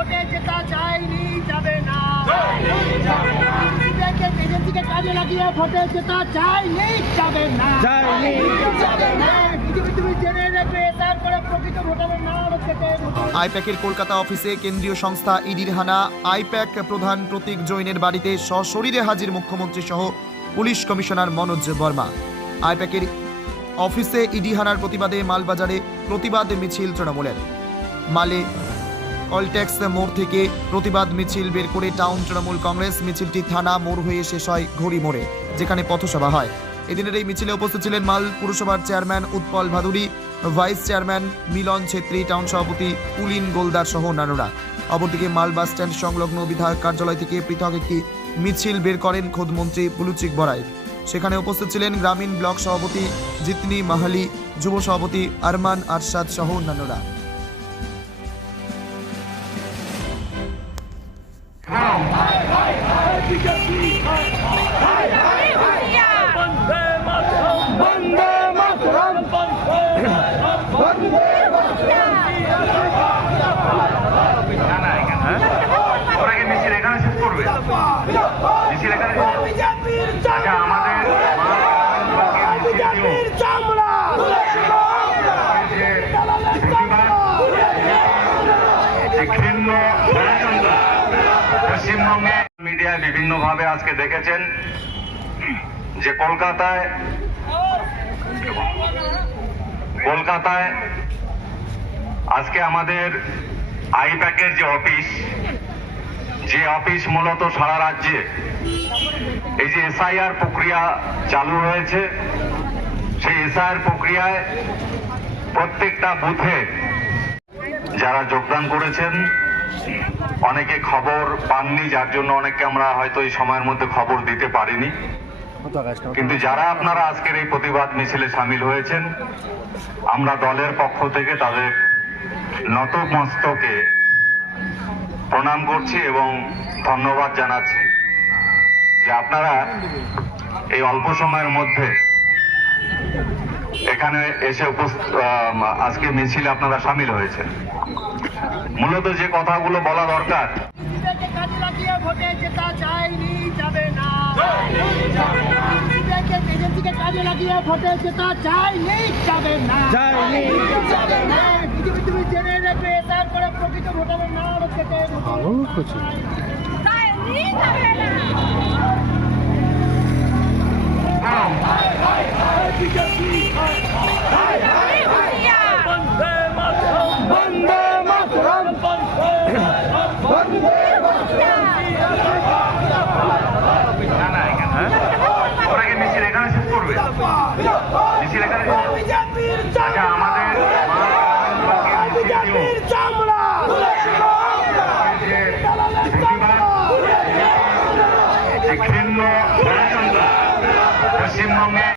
ভোটে জেতা যায়নি, যাবে না। এজেন্সিকে কাজে লাগিয়ে ভোটে জেতা যায়নি, যাবে না। তুমি জেনে নেবে তারপরে প্রকৃত ভোটারের নাম আইপ্যাকের কলকাতা অফিসে কেন্দ্রীয় সংস্থা ইডির হানা। আইপ্যাক প্রধান প্রতীক জৈনের বাড়িতে সশরীরে হাজির মুখ্যমন্ত্রী সহ পুলিশ কমিশনার মনোজ বর্মা। আইপ্যাকের অফিসে ইডি হানার প্রতিবাদে মালবাজারে প্রতিবাদ মিছিল তৃণমূলের। মালে কলট্যাক্স মোড় থেকে প্রতিবাদ মিছিল বের করে টাউন তৃণমূল কংগ্রেস। মিছিলটি থানা মোড় হয়ে শেষ হয় ঘড়ি মোড়ে, যেখানে পথসভা হয়। এদিনের এই মিছিলে উপস্থিত ছিলেন মাল পুরসভার chairman Utpal Bhaduri, vice chairman Milan Chhetri, town সভাপতি পুলিন গোলদার সহ অন্যান্যরা। অপরদিকে মাল বাস স্ট্যান্ড সংলগ্ন বিধায়ক কার্যালয় থেকে পৃথক একটি মিছিল বের করেন খোদ মন্ত্রী পুলুচিক বড়াই। সেখানে উপস্থিত ছিলেন গ্রামীণ ব্লক সভাপতি জিতনি মাহালি, যুব সভাপতি আরমান আরশাদ সহ অন্যান্যরা। পশ্চিমবঙ্গে মিডিয়ায় বিভিন্নভাবে আজকে দেখেছেন যে কলকাতায় আজকে আমাদের আইপ্যাকের যে অফিস মূলত সারা রাজ্যে এই যে এসআইআর প্রক্রিয়া চালু হয়েছে, সেই এসআইআর প্রক্রিয়ায় প্রত্যেকটা বুথে যারা যোগদান করেছেন অনেকে খবর পাননি, যার জন্য অনেককে আমরা হয়তো এই সময়ের মধ্যে খবর দিতে পারিনি। কিন্তু যারা আপনারা আজকের এই প্রতিবাদ মিছিলে সামিল হয়েছেন, আমরা দলের পক্ষ থেকে তাদের নতমস্তকে প্রণাম করছি এবং ধন্যবাদ জানাচ্ছি যে আপনারা এই অল্প সময়ের মধ্যে এখানে এসে আজকে মিছিলে আপনারা সামিল হয়েছেন। মূলত যে কথাগুলো বলা দরকার, কাজে লাগিয়ে ভোটে জেতা যায়নি, যাবে না। এজেন্সিকে কাজে লাগিয়ে ভোটে জেতা যায়নি, যাবে না। তুমি জেনে নেবে তারপরে প্রকৃত ভোটারের নাম আমাদের